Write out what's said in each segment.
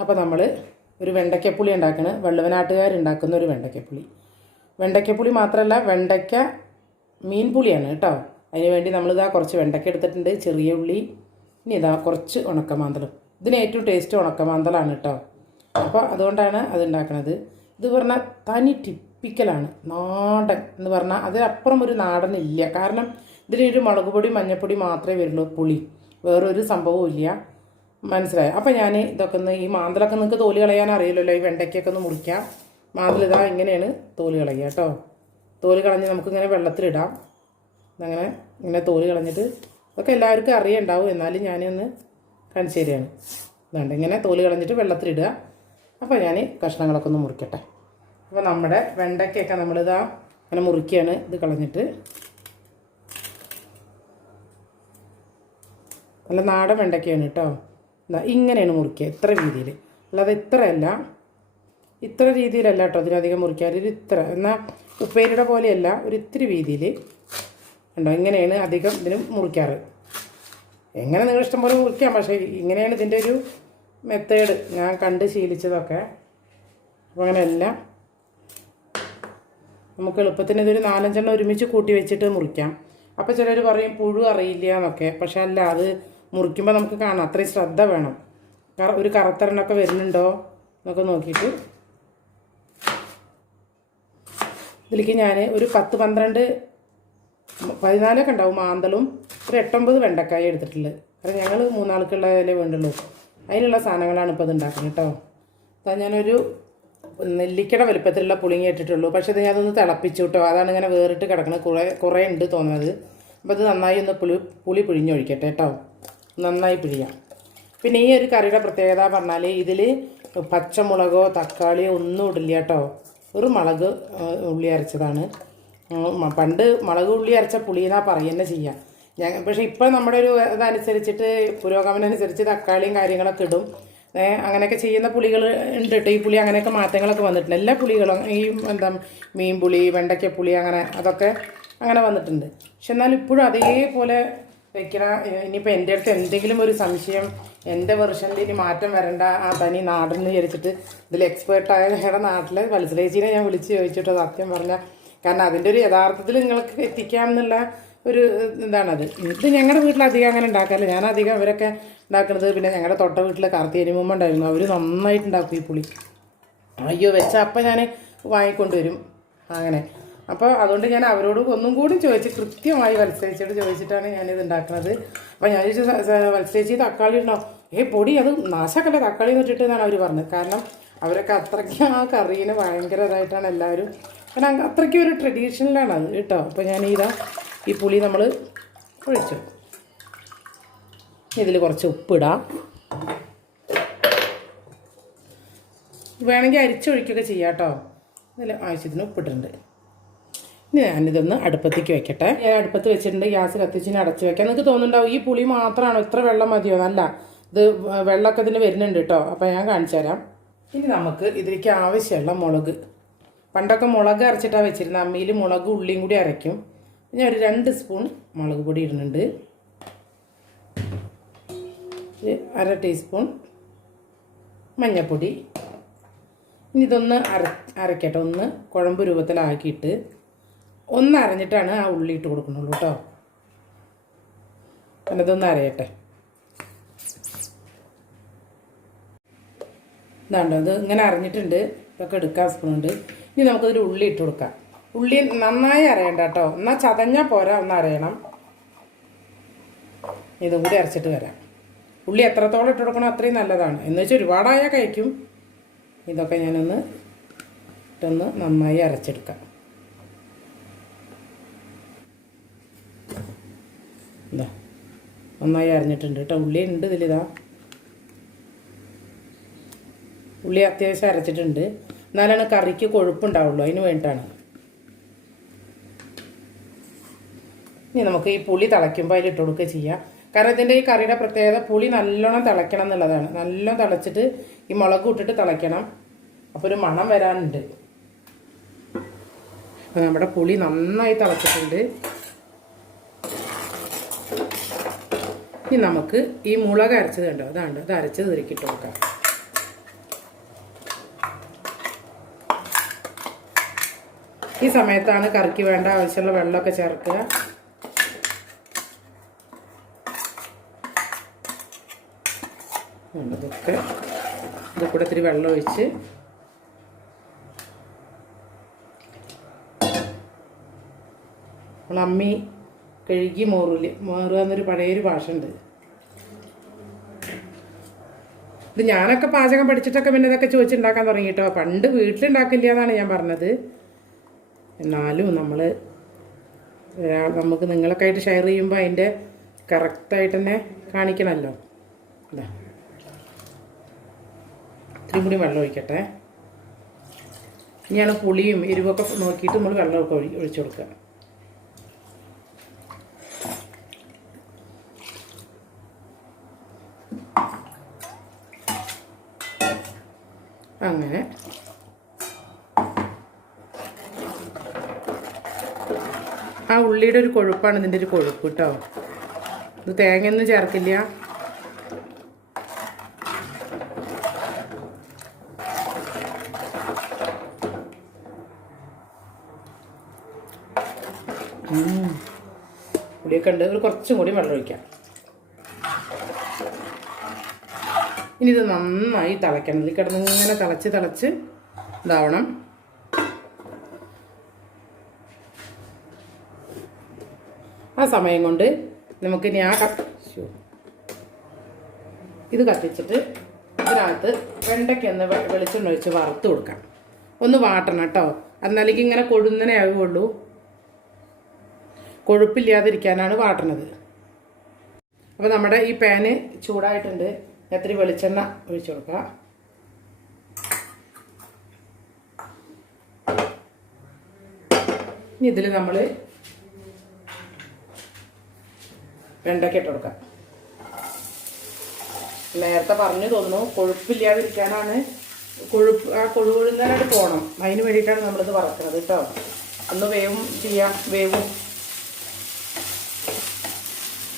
അപ്പോൾ നമ്മൾ ഒരു വെണ്ടയ്ക്കപ്പുളി ഉണ്ടാക്കുന്നത് വള്ളുവനാട്ടുകാരുണ്ടാക്കുന്ന ഒരു വെണ്ടയ്ക്കപ്പുളി. വെണ്ടയ്ക്കപ്പുളി മാത്രമല്ല, വെണ്ടയ്ക്ക മീൻ പുളിയാണ് കേട്ടോ. അതിന് വേണ്ടി നമ്മളിതാ കുറച്ച് വെണ്ടയ്ക്ക എടുത്തിട്ടുണ്ട്, ചെറിയ ഉള്ളി, ഇനി ഇതാ കുറച്ച് ഉണക്കമാന്തളും. ഇതിന് ഏറ്റവും ടേസ്റ്റ് ഉണക്കമാന്തളാണ് കേട്ടോ. അപ്പോൾ അതുകൊണ്ടാണ് അത് ഉണ്ടാക്കുന്നത്. ഇത് പറഞ്ഞാൽ തനി ടിപ്പിക്കലാണ്, നാടൻ എന്ന് പറഞ്ഞാൽ അതിനപ്പുറം ഒരു നാടനില്ല. കാരണം ഇതിനൊരു മുളക് പൊടി മഞ്ഞൾപ്പൊടി മാത്രമേ വരുള്ളൂ, പുളി വേറൊരു സംഭവവും ഇല്ല. മനസ്സിലായോ? അപ്പോൾ ഞാൻ ഇതൊക്കെ ഒന്ന്, ഈ മാന്തലൊക്കെ നിങ്ങൾക്ക് തോല് കളയാൻ അറിയില്ലല്ലോ, ഈ വെണ്ടയ്ക്കൊക്കെ ഒന്ന് മുറിക്കാം. മാന്തലിതാ ഇങ്ങനെയാണ് തോല് കളയുക കേട്ടോ. തോല് കളഞ്ഞ് നമുക്കിങ്ങനെ വെള്ളത്തിലിടാം. അങ്ങനെ ഇങ്ങനെ തോല് കളഞ്ഞിട്ട്, ഇതൊക്കെ എല്ലാവർക്കും അറിയുണ്ടാവും, എന്നാലും ഞാനൊന്ന് കാണിച്ചു തരികയാണ്. ഇതുണ്ട്, ഇങ്ങനെ തോല് കളഞ്ഞിട്ട് വെള്ളത്തിലിടുക. അപ്പോൾ ഞാൻ കഷ്ണങ്ങളൊക്കെ ഒന്ന് മുറിക്കട്ടെ. അപ്പോൾ നമ്മുടെ വെണ്ടയ്ക്കൊക്കെ നമ്മളിതാ അങ്ങനെ മുറിക്കുകയാണ്. ഇത് കളഞ്ഞിട്ട് നല്ല നാടൻ വെണ്ടയ്ക്കയാണ് കേട്ടോ. ഇങ്ങനെയാണ് മുറിക്കുക, ഇത്ര രീതിയിൽ. അല്ലാതെ ഇത്രയല്ല, ഇത്ര രീതിയിലല്ല കേട്ടോ ഇതിനധികം മുറിക്കാൻ. ഒരു ഇത്ര എന്നാൽ ഉപ്പേരിയുടെ പോലെയല്ല, ഒരു ഇത്തിരി വീതിയിൽ ഉണ്ടോ. ഇങ്ങനെയാണ് അധികം ഇതിന് മുറിക്കാറ്. എങ്ങനെ നിങ്ങൾ ഇഷ്ടം പോലെ മുറിക്കാം, പക്ഷേ ഇങ്ങനെയാണ് ഇതിൻ്റെ ഒരു മെത്തേഡ്, ഞാൻ കണ്ട് ശീലിച്ചതൊക്കെ. അപ്പോൾ അങ്ങനെയല്ല, നമുക്ക് എളുപ്പത്തിന് ഇതൊരു 4-5 ഒരുമിച്ച് കൂട്ടി വെച്ചിട്ട് മുറിക്കാം. അപ്പോൾ ചിലർ പറയും പുഴു അറിയില്ല എന്നൊക്കെ, പക്ഷെ അല്ല, അത് മുറിക്കുമ്പോൾ നമുക്ക് കാണാം, അത്രയും ശ്രദ്ധ വേണം. ഒരു കറുത്തരണമൊക്കെ വരുന്നുണ്ടോ എന്നൊക്കെ നോക്കിയിട്ട് ഇതിലേക്ക് ഞാൻ ഒരു 10-12-14 ഉണ്ടാവും മാന്തളും, ഒരു 8-9 വെണ്ടക്കായ എടുത്തിട്ടുള്ളത്. കാരണം ഞങ്ങൾ 3 ആൾക്കുള്ളതല്ലേ വേണ്ടുള്ളൂ. അതിനുള്ള സാധനങ്ങളാണ് ഇപ്പോൾ ഇത് ഉണ്ടാക്കുന്നത് കേട്ടോ. അതാ ഞാനൊരു നെല്ലിക്കയുടെ വലുപ്പത്തിലുള്ള പുളിങ്ങി ഇട്ടിട്ടുള്ളൂ, പക്ഷേ ഇത് ഞാനതൊന്ന് തിളപ്പിച്ചു കേട്ടോ. അതാണ് ഇങ്ങനെ വേറിട്ട് കിടക്കുന്നത്, കുറേ ഉണ്ട് തോന്നുന്നത്. അപ്പോൾ ഇത് നന്നായി ഒന്ന് പുളി പിഴിഞ്ഞൊഴിക്കട്ടെ കേട്ടോ, നന്നായി പിഴിയാം. പിന്നെ ഈ ഒരു കറിയുടെ പ്രത്യേകത പറഞ്ഞാൽ ഇതിൽ പച്ചമുളകോ തക്കാളിയോ ഒന്നും ഇടില്ല കേട്ടോ. ഒരു മുളക് ഉള്ളി അരച്ചതാണ്. പണ്ട് മുളക് ഉള്ളി അരച്ച പുളിയെന്നാണ് പറയുക ചെയ്യാം. പക്ഷേ ഇപ്പോൾ നമ്മുടെ ഒരു ഇതനുസരിച്ചിട്ട്, പുരോഗമനം അനുസരിച്ച് തക്കാളിയും കാര്യങ്ങളൊക്കെ ഇടും. അങ്ങനെയൊക്കെ ചെയ്യുന്ന പുളികൾ ഉണ്ട് കേട്ടോ. ഈ പുളി അങ്ങനെയൊക്കെ മാറ്റങ്ങളൊക്കെ വന്നിട്ടുണ്ട്. എല്ലാ പുളികളും ഈ മീൻ പുളി, വെണ്ടയ്ക്കപ്പുളി, അങ്ങനെ അതൊക്കെ അങ്ങനെ വന്നിട്ടുണ്ട്. പക്ഷെ എന്നാലും ഇപ്പോഴും അതേപോലെ വെക്കണം. ഇനിയിപ്പോൾ എൻ്റെ അടുത്ത് എന്തെങ്കിലും ഒരു സംശയം, എൻ്റെ വെർഷനിൽ ഇനി മാറ്റം വരണ്ട, ആ തനി നാടെന്ന് വിചാരിച്ചിട്ട് ഇതിൽ എക്സ്പേർട്ടായ ഞങ്ങളുടെ നാട്ടിലെ വത്സലേച്ചീനെ ഞാൻ വിളിച്ച് ചോദിച്ചിട്ടോ, സത്യം പറഞ്ഞാൽ. കാരണം അതിൻ്റെ ഒരു യഥാർത്ഥത്തിൽ നിങ്ങൾക്ക് എത്തിക്കാം എന്നുള്ള ഒരു ഇതാണത്. ഇത് ഞങ്ങളുടെ വീട്ടിലധികം അങ്ങനെ ഉണ്ടാക്കാറില്ല. ഞാനധികം അവരൊക്കെ ഉണ്ടാക്കുന്നത്, പിന്നെ ഞങ്ങളുടെ തൊട്ട വീട്ടിലെ കാർത്തികനിമുമ്പ് ഉണ്ടായിരുന്നു, അവർ നന്നായിട്ടുണ്ടാക്കും ഈ പുളി. അയ്യോ വെച്ചാൽ അപ്പം ഞാൻ വാങ്ങിക്കൊണ്ടുവരും അങ്ങനെ. അപ്പോൾ അതുകൊണ്ട് ഞാൻ അവരോട് ഒന്നും കൂടി ചോദിച്ച്, കൃത്യമായി വത്സേച്ചിയോട് ചോദിച്ചിട്ടാണ് ഞാനിത് ഉണ്ടാക്കുന്നത്. അപ്പോൾ ഞാൻ ചോദിച്ചു, വത്സേച്ചി തക്കാളി ഉണ്ടോ? പൊടി അത് നാശക്കല്ല, തക്കാളി എന്നിട്ടിട്ട് എന്നാണ് അവർ പറഞ്ഞത്. കാരണം അവരൊക്കെ അത്രയ്ക്ക് ആ കറീനെ ഭയങ്കര ഇതായിട്ടാണ് എല്ലാവരും, കാരണം അത്രയ്ക്കും ഒരു ട്രഡീഷണലാണ് അത് കേട്ടോ. അപ്പോൾ ഞാൻ ഈ പുളി നമ്മൾ ഒഴിച്ചു. ഇതിൽ കുറച്ച് ഉപ്പിടാം, വേണമെങ്കിൽ അരിച്ചൊഴിക്കുകയൊക്കെ ചെയ്യാം കേട്ടോ. ഇതിൽ ആവശ്യത്തിന് ഉപ്പിട്ടിട്ടുണ്ട്. ഇനി ഞാനിതൊന്ന് അടുപ്പത്തേക്ക് വെക്കട്ടെ. ഞാൻ അടുപ്പത്ത് വെച്ചിട്ടുണ്ട്, ഗ്യാസ് കത്തിച്ചിന് അടച്ച് വെക്കാം. നിങ്ങൾക്ക് തോന്നുന്നുണ്ടാവും ഈ പുളി മാത്രമാണോ, ഇത്ര വെള്ളം മതിയോ? അല്ല, ഇത് വെള്ളമൊക്കെ ഇതിന് വരുന്നുണ്ട് കേട്ടോ. അപ്പോൾ ഞാൻ കാണിച്ചു തരാം. ഇനി നമുക്ക് ഇതിലേക്ക് ആവശ്യമുള്ള മുളക്, പണ്ടൊക്കെ മുളക് അരച്ചിട്ടാണ് വെച്ചിരുന്നത്. അമ്മിയിൽ മുളക് ഉള്ളിയും കൂടി അരയ്ക്കും. ഞാൻ ഒരു 2 സ്പൂൺ മുളക് പൊടി ഇടുന്നുണ്ട്, 1/2 ടീസ്പൂൺ മഞ്ഞൾപ്പൊടി. ഇനി ഇതൊന്ന് അരക്കട്ടെ, ഒന്ന് കുഴമ്പ് രൂപത്തിലാക്കിയിട്ട് ഒന്ന് അരഞ്ഞിട്ടാണ് ആ ഉള്ളി ഇട്ട് കൊടുക്കുന്നുള്ളൂ കേട്ടോ. പിന്നെ ഇതൊന്ന് അരയട്ടെ. ഇതാണ്ടോ, ഇത് ഇങ്ങനെ അരഞ്ഞിട്ടുണ്ട്. ഇതൊക്കെ എടുക്കാൻ സ്പൂണുണ്ട്. ഇനി നമുക്കതിൽ ഉള്ളി ഇട്ട് കൊടുക്കാം. ഉള്ളി നന്നായി അരയണ്ട കേട്ടോ, എന്നാൽ ചതഞ്ഞാൽ പോരാ, ഒന്ന് അരയണം. ഇതും കൂടി അരച്ചിട്ട് വരാം. ഉള്ളി എത്രത്തോളം ഇട്ട് കൊടുക്കണോ അത്രയും നല്ലതാണ്. എന്ന് വെച്ചാൽ ഒരുപാടായാൽ കഴിക്കും. ഇതൊക്കെ ഞാനൊന്ന് ഇട്ടൊന്ന് നന്നായി അരച്ചെടുക്കാം. ഇതാ നന്നായി അരഞ്ഞിട്ടുണ്ട് കേട്ടോ. ഉള്ളി ഉണ്ട് ഇതിലിതാ, ഉള്ളി അത്യാവശ്യം അരച്ചിട്ടുണ്ട്. എന്നാലാണ് കറിക്ക് കൊഴുപ്പുണ്ടാവുള്ളൂ, അതിന് വേണ്ടിയിട്ടാണ്. ഇനി നമുക്ക് ഈ പുളി തിളയ്ക്കുമ്പോൾ അതിലിട്ട് കൊടുക്കുക ചെയ്യാം. കാരണം ഇതിൻ്റെ ഈ കറിയുടെ പ്രത്യേകത പുളി നല്ലോണം തിളയ്ക്കണം എന്നുള്ളതാണ്. നല്ലോണം തിളച്ചിട്ട് ഈ മുളക് ഇട്ടിട്ട് തിളയ്ക്കണം, അപ്പോൾ ഒരു മണം വരാനുണ്ട്. അപ്പോൾ നമ്മുടെ പുളി നന്നായി തിളച്ചിട്ടുണ്ട്. ഇനി നമുക്ക് ഈ മുളക് അരച്ചത് കണ്ടോ, അതാണ്ട് അത് അരച്ചത് ഇതിലേക്കിട്ട് കൊടുക്കാം. ഈ സമയത്താണ് കറിക്ക് വേണ്ട ആവശ്യമുള്ള വെള്ളമൊക്കെ ചേർക്കുക. ഇതൊക്കെ ഇത് കൂടെ ഇത്തിരി വെള്ളം ഒഴിച്ച് നമ്മൾ അമ്മി കഴുകി മോറുക എന്നൊരു പഴയൊരു ഭാഷ ഉണ്ട്. ഇത് ഞാനൊക്കെ പാചകം പഠിച്ചിട്ടൊക്കെ പിന്നെ ഇതൊക്കെ ചോദിച്ചുണ്ടാക്കാൻ തുടങ്ങി കേട്ടോ. പണ്ട് വീട്ടിലുണ്ടാക്കില്ല എന്നാണ് ഞാൻ പറഞ്ഞത്. എന്നാലും നമുക്ക് നിങ്ങളൊക്കെ ആയിട്ട് ഷെയർ ചെയ്യുമ്പോൾ അതിൻ്റെ കറക്റ്റായിട്ട് തന്നെ കാണിക്കണമല്ലോ. അതാ ഇത്തിരി കൂടി വെള്ളം ഒഴിക്കട്ടെ. ഇനിയാണ് പുളിയും എരിവൊക്കെ നോക്കിയിട്ട് നമ്മൾ വെള്ളമൊക്കെ ഒഴിച്ചു കൊടുക്കുക. അങ്ങനെ ആ ഉള്ളിയുടെ ഒരു കൊഴുപ്പാണ് ഇതിൻ്റെ ഒരു കൊഴുപ്പ് കേട്ടോ. ഇത് തേങ്ങയൊന്നും ചേർക്കില്ല. പുളിയൊക്കെ ഉണ്ട്. ഒരു കുറച്ചും കൂടി വെള്ളം ഒഴിക്കാം. ഇനി ഇത് നന്നായി തിളയ്ക്കണം. ഇതിൽ കിടന്ന് ഇങ്ങനെ തിളച്ച് ഇതാവണം. ആ സമയം കൊണ്ട് നമുക്ക് ഇനി ഇത് കത്തിച്ചിട്ട് ഇതിനകത്ത് വെണ്ടയ്ക്ക് ഒന്ന് വെളിച്ചെണ്ണ ഒഴിച്ച് വറുത്ത് കൊടുക്കാം. ഒന്ന് വാട്ടണം കേട്ടോ. എന്നാലേക്ക് ഇങ്ങനെ കൊഴുന്നനെ ആവുകയുള്ളൂ. കൊഴുപ്പില്ലാതിരിക്കാനാണ് വാട്ടണത്. അപ്പോൾ നമ്മുടെ ഈ പാന് ചൂടായിട്ടുണ്ട്. ഇത്തിരി വെളിച്ചെണ്ണ ഒഴിച്ചു കൊടുക്കുക. ഇനി ഇതിൽ നമ്മൾ വെണ്ടയ്ക്ക ഇട്ട് കൊടുക്കാം. നേരത്തെ പറഞ്ഞു തോന്നുന്നു കൊഴുപ്പില്ലാതിരിക്കാനാണ്. കൊഴുകൊഴുന്നാനായിട്ട് പോകണം. അതിന് വേണ്ടിയിട്ടാണ് നമ്മളിത് വറക്കുന്നത് കേട്ടോ. ഒന്ന് വേവും ചെയ്യാം.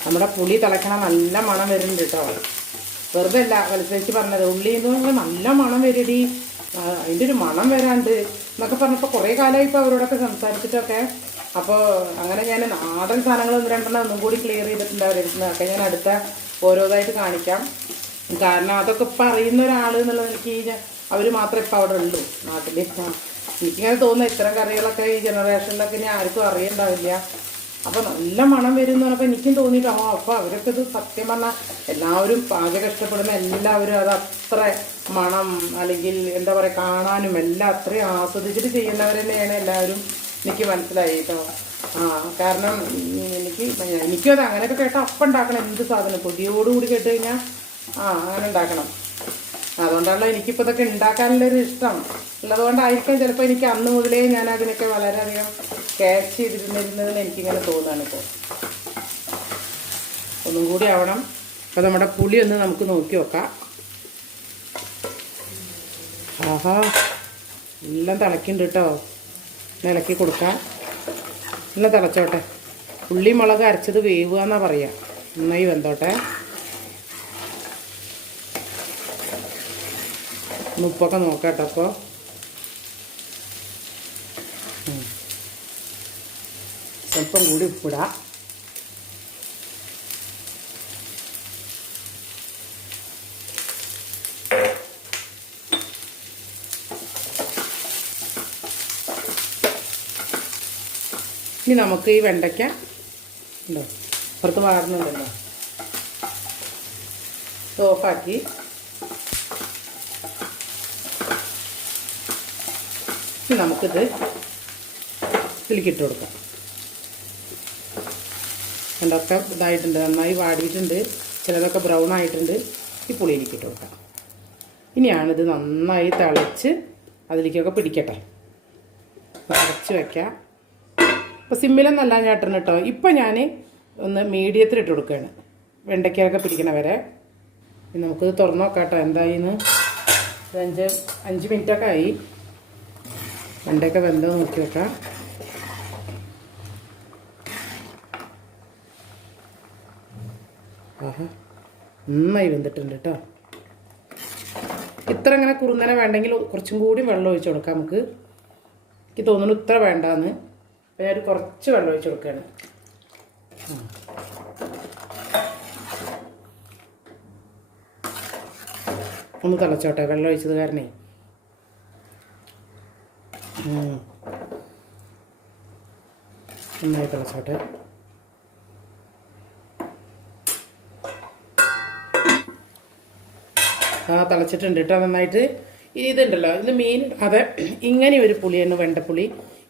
നമ്മുടെ പുളി തിളയ്ക്കണം. നല്ല മണം വരുന്നുണ്ട് കേട്ടോ. വെറുതെ അല്ല വലുതേച്ച് പറഞ്ഞത്. ഉള്ളി എന്ന് പറഞ്ഞാൽ നല്ല മണം വരടി, അതിൻ്റെ ഒരു മണം വരാണ്ട് എന്നൊക്കെ പറഞ്ഞപ്പോൾ കുറേ കാലമായി ഇപ്പോൾ അവരോടൊക്കെ സംസാരിച്ചിട്ടൊക്കെ. അപ്പോൾ അങ്ങനെ ഞാൻ നാടൻ സാധനങ്ങൾ ഒന്ന് രണ്ടെണ്ണം ഒന്നും കൂടി ക്ലിയർ ചെയ്തിട്ടുണ്ട് അവരെടുക്കുന്നതൊക്കെ. ഞാൻ അടുത്ത ഓരോതായിട്ട് കാണിക്കാം. കാരണം അതൊക്കെ ഇപ്പം അറിയുന്ന ഒരാൾ എന്നുള്ളത് എനിക്ക് അവർ മാത്രമേ ഇപ്പം അവിടെ ഉള്ളൂ നാട്ടിൽ. എനിക്കിങ്ങനെ തോന്നുന്നു ഇത്തരം കറികളൊക്കെ ഈ ജനറേഷനിലൊക്കെ ഇനി ആർക്കും അറിയണ്ടാവില്ല. അപ്പോൾ നല്ല മണം വരും എന്ന് പറഞ്ഞപ്പോൾ എനിക്കും തോന്നിയിട്ടോ. അപ്പോൾ അവരൊക്കെ ഇത് സത്യം പറഞ്ഞാൽ എല്ലാവരും പാചകം ഇഷ്ടപ്പെടുന്ന എല്ലാവരും അത് അത്ര മണം അല്ലെങ്കിൽ എന്താ പറയുക കാണാനും എല്ലാം അത്രയും ആസ്വദിച്ചിട്ട് ചെയ്യുന്നവർ തന്നെയാണ് എല്ലാവരും. എനിക്ക് മനസ്സിലായി കേട്ടോ. കാരണം എനിക്കും അത് അങ്ങനെയൊക്കെ കേട്ടാൽ അപ്പം ഉണ്ടാക്കണം. എന്ത് സാധനം കൊതിയോടുകൂടി കേട്ട് കഴിഞ്ഞാൽ അങ്ങനെ ഉണ്ടാക്കണം. അതുകൊണ്ടാണല്ലോ എനിക്കിപ്പോൾ ഇതൊക്കെ ഉണ്ടാക്കാനുള്ളൊരു ഇഷ്ടം ഉള്ളതുകൊണ്ടായിരിക്കും ചിലപ്പോൾ എനിക്ക് അന്ന് മുതലേ ഞാൻ അതിനൊക്കെ വളരെയധികം ക്യാച്ച് ചെയ്തിരുന്നിരുന്നതെന്ന് എനിക്കിങ്ങനെ തോന്നുകയാണ് ഇപ്പോൾ. ഒന്നും കൂടി ആവണം. അപ്പോൾ നമ്മുടെ പുളി ഒന്ന് നമുക്ക് നോക്കി നോക്കാം. ആഹാ, എല്ലാം തിളയ്ക്കുന്നുണ്ട് കേട്ടോ. ഇളക്കി കൊടുക്കാം. എല്ലാം തിളച്ചോട്ടെ. ഉള്ളി മുളക് അരച്ചത് വേവുക എന്നാണ് പറയുക. നന്നായി വെന്തോട്ടെ. ഉപ്പൊക്കെ നോക്കാം കേട്ടോ. അപ്പോൾ സ്വല്പം കൂടി ഉപ്പിടാം. ഇനി നമുക്ക് ഈ വെണ്ടയ്ക്ക ഉണ്ടോ പുറത്ത് വാടുന്നുണ്ടല്ലോ, ഓഫാക്കി ഇനി നമുക്കിത് ഇതിലേക്ക് ഇട്ട് കൊടുക്കാം. രണ്ടൊക്കെ ഇതായിട്ടുണ്ട്, നന്നായി വാടിയിട്ടുണ്ട്, ചിലതൊക്കെ ബ്രൗൺ ആയിട്ടുണ്ട്. ഈ പുളിയിലേക്ക് ഇട്ട് കൊടുക്കാം. ഇനിയാണിത് നന്നായി തിളച്ച് അതിലേക്കൊക്കെ പിടിക്കട്ടെ. അടച്ച് വയ്ക്കാം. അപ്പോൾ സിമ്മിലൊന്നല്ല ഞാൻ ഇട്ടണം കേട്ടോ. ഇപ്പം ഞാൻ ഒന്ന് മീഡിയത്തിൽ ഇട്ട് കൊടുക്കുകയാണ്, വെണ്ടയ്ക്കൊക്കെ പിടിക്കണ വരെ. നമുക്കിത് തുറന്നു നോക്കാം കേട്ടോ എന്തായിന്ന്. 5 മിനിറ്റൊക്കെ ആയി. വെണ്ടയ്ക്ക വെന്തോ നോക്കി വെക്കാം. ആഹാ, നന്നായി വെന്തിട്ടുണ്ട് കേട്ടോ. ഇത്ര ഇങ്ങനെ കുറുന്നനെ വേണ്ടെങ്കിൽ കുറച്ചും കൂടി വെള്ളം ഒഴിച്ച് കൊടുക്കാം നമുക്ക്. എനിക്ക് തോന്നുന്നു ഇത്ര വേണ്ടാന്ന്. അപ്പോൾ ഞാനൊരു കുറച്ച് വെള്ളം ഒഴിച്ച് കൊടുക്കുകയാണ്. ഒന്ന് തിളച്ചോട്ടെ, വെള്ളം ഒഴിച്ചത് കാരണേ. നന്നായി തിളച്ചോട്ടെ. തിളച്ചിട്ടുണ്ട് കേട്ടോ നന്നായിട്ട്. ഇനി ഇതുണ്ടല്ലോ, ഇത് മീൻ അതെ ഇങ്ങനെ ഒരു പുളിയാണ് വെണ്ടപ്പുളി.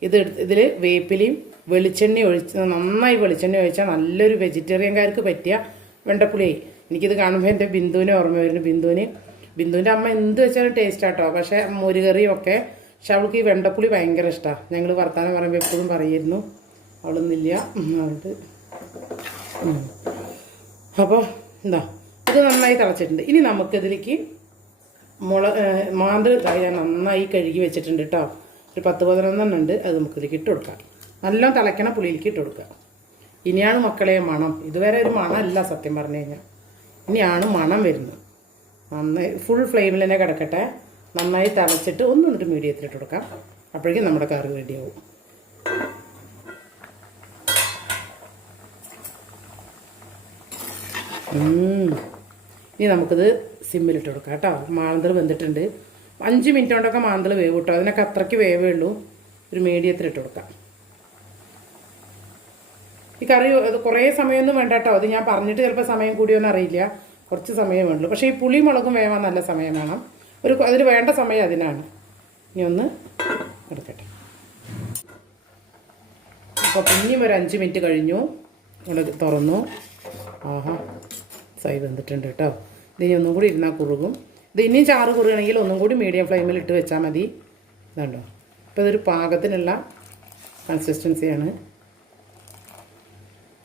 ഇതിൽ വേപ്പിലയും വെളിച്ചെണ്ണ ഒഴിച്ച് നന്നായി വെളിച്ചെണ്ണ ഒഴിച്ചാൽ നല്ലൊരു വെജിറ്റേറിയൻകാർക്ക് പറ്റിയ വെണ്ടപ്പുളിയായി. എനിക്കിത് കാണുമ്പോൾ എൻ്റെ ബിന്ദുവിനെ ഓർമ്മ വരുന്നു. ബിന്ദുവിൻ്റെ അമ്മ എന്ത് വെച്ചാലും ടേസ്റ്റാട്ടോ. പക്ഷേ മോരുകറിയും ഒക്കെ. പക്ഷെ അവൾക്ക് ഈ വെണ്ടപ്പുളി ഭയങ്കര ഇഷ്ടമാണ്. ഞങ്ങൾ വർത്താനം പറയുമ്പോൾ എപ്പോഴും പറയായിരുന്നു. അവളൊന്നുമില്ല അതുകൊണ്ട്. അപ്പോൾ എന്താ ഇത് നന്നായി തിളച്ചിട്ടുണ്ട്. ഇനി നമുക്കിതിലേക്ക് മാന്തൽ ഞാൻ നന്നായി കഴുകി വെച്ചിട്ടുണ്ട് കേട്ടോ. ഒരു 10-11 ഉണ്ട്. അത് നമുക്കിതിലേക്ക് ഇട്ട് കൊടുക്കാം. നല്ലോണം തിളയ്ക്കണ പുളിയിലേക്ക് ഇട്ട് കൊടുക്കുക. ഇനിയാണ് മക്കളെ മണം. ഇതുവരെ ഒരു മണമല്ല സത്യം പറഞ്ഞു കഴിഞ്ഞാൽ. ഇനിയാണ് മണം വരുന്നത്. നന്നായി ഫുൾ ഫ്ലെയിമിൽ തന്നെ കിടക്കട്ടെ. നന്നായി തിളച്ചിട്ട് ഒന്നിട്ട് മീഡിയത്തിലിട്ട് കൊടുക്കാം. അപ്പോഴേക്കും നമ്മുടെ കറി റെഡിയാവും. ഇനി നമുക്കിത് സിമ്മിലിട്ട് കൊടുക്കാം കേട്ടോ. മാന്തൽ വെന്തിട്ടുണ്ട്. 5 മിനിറ്റ് കൊണ്ടൊക്കെ മാന്തൽ വേവ് കിട്ടും. അതിനൊക്കെ അത്രയ്ക്ക് വേവേ ഉള്ളൂ. ഒരു മീഡിയത്തിലിട്ട് കൊടുക്കാം. ഈ കറി അത് കുറേ സമയമൊന്നും വേണ്ട കേട്ടോ. അത് ഞാൻ പറഞ്ഞിട്ട് ചിലപ്പോൾ സമയം കൂടിയൊന്നും അറിയില്ല. കുറച്ച് സമയം വേണ്ടുള്ളൂ. പക്ഷേ ഈ പുളി മുളകും വേവാൻ നല്ല സമയം വേണം. അതിന് വേണ്ട സമയം അതിനാണ്. ഇനി ഒന്ന് എടുക്കട്ടെ. അപ്പോൾ പിന്നെയും ഒരു 5 മിനിറ്റ് കഴിഞ്ഞു. നമ്മൾ തുറന്നു. ആഹാ സൈ വെന്തിട്ടുണ്ട് കേട്ടോ. ഇതിനി ഒന്നും കൂടി ഇരുന്നാൽ കുറുകും. ഇത് ഇനിയും ചാറ് കുറുകണമെങ്കിൽ ഒന്നും കൂടി മീഡിയം ഫ്ലെയിമിൽ ഇട്ട് വെച്ചാൽ മതി. ഇതുണ്ടോ. അപ്പോൾ ഇതൊരു പാകത്തിനുള്ള കൺസിസ്റ്റൻസിയാണ്.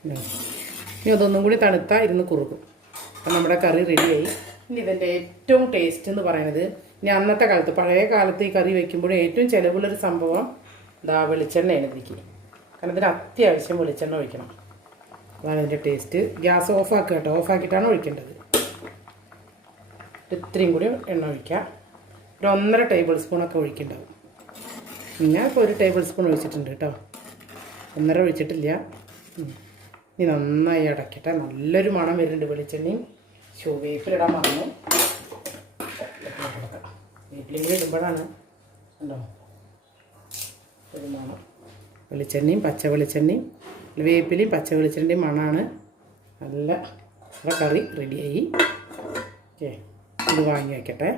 ഇനി അതൊന്നും കൂടി തണുത്താൽ ഇരുന്ന് കുറുകും. അപ്പം നമ്മുടെ കറി റെഡിയായി. ഇനി ഇതിൻ്റെ ഏറ്റവും ടേസ്റ്റ് എന്ന് പറയുന്നത്, ഇനി അന്നത്തെ കാലത്ത് പഴയ കാലത്ത് ഈ കറി വയ്ക്കുമ്പോഴും ഏറ്റവും ചിലവുള്ളൊരു സംഭവം വെളിച്ചെണ്ണയാണ് ഇതിലേക്ക്. കാരണം ഇതിന് അത്യാവശ്യം വെളിച്ചെണ്ണ ഒഴിക്കണം. അതാണ് ഇതിൻ്റെ ടേസ്റ്റ്. ഗ്യാസ് ഓഫാക്കുക കേട്ടോ. ഓഫാക്കിയിട്ടാണ് ഒഴിക്കേണ്ടത്. ഇത്രയും കൂടി എണ്ണ ഒഴിക്കുക. ഒരു 1.5 ടേബിൾ സ്പൂണൊക്കെ ഒഴിക്കുന്നുണ്ടാവും. ഞാൻ ഇപ്പോൾ 1 ടേബിൾ സ്പൂൺ ഒഴിച്ചിട്ടുണ്ട് കേട്ടോ. 1.5 ഒഴിച്ചിട്ടില്ല. ഇനി നന്നായി അടയ്ക്കട്ടെ. നല്ലൊരു മണം വരുന്നുണ്ട്. വെളിച്ചെണ്ണയും വേപ്പിലിടാൻ മറന്നു. വേപ്പിലും കൂടി ഇടുമ്പോഴാണ് ഉണ്ടോ ഒരു മണം. വെളിച്ചെണ്ണയും പച്ച വെളിച്ചെണ്ണയും വേപ്പിലയും പച്ച വെളിച്ചെണ്ണയും മണമാണ്. നല്ല കറി റെഡിയായി. ഓക്കെ, ഇത് വാങ്ങി വയ്ക്കട്ടെ.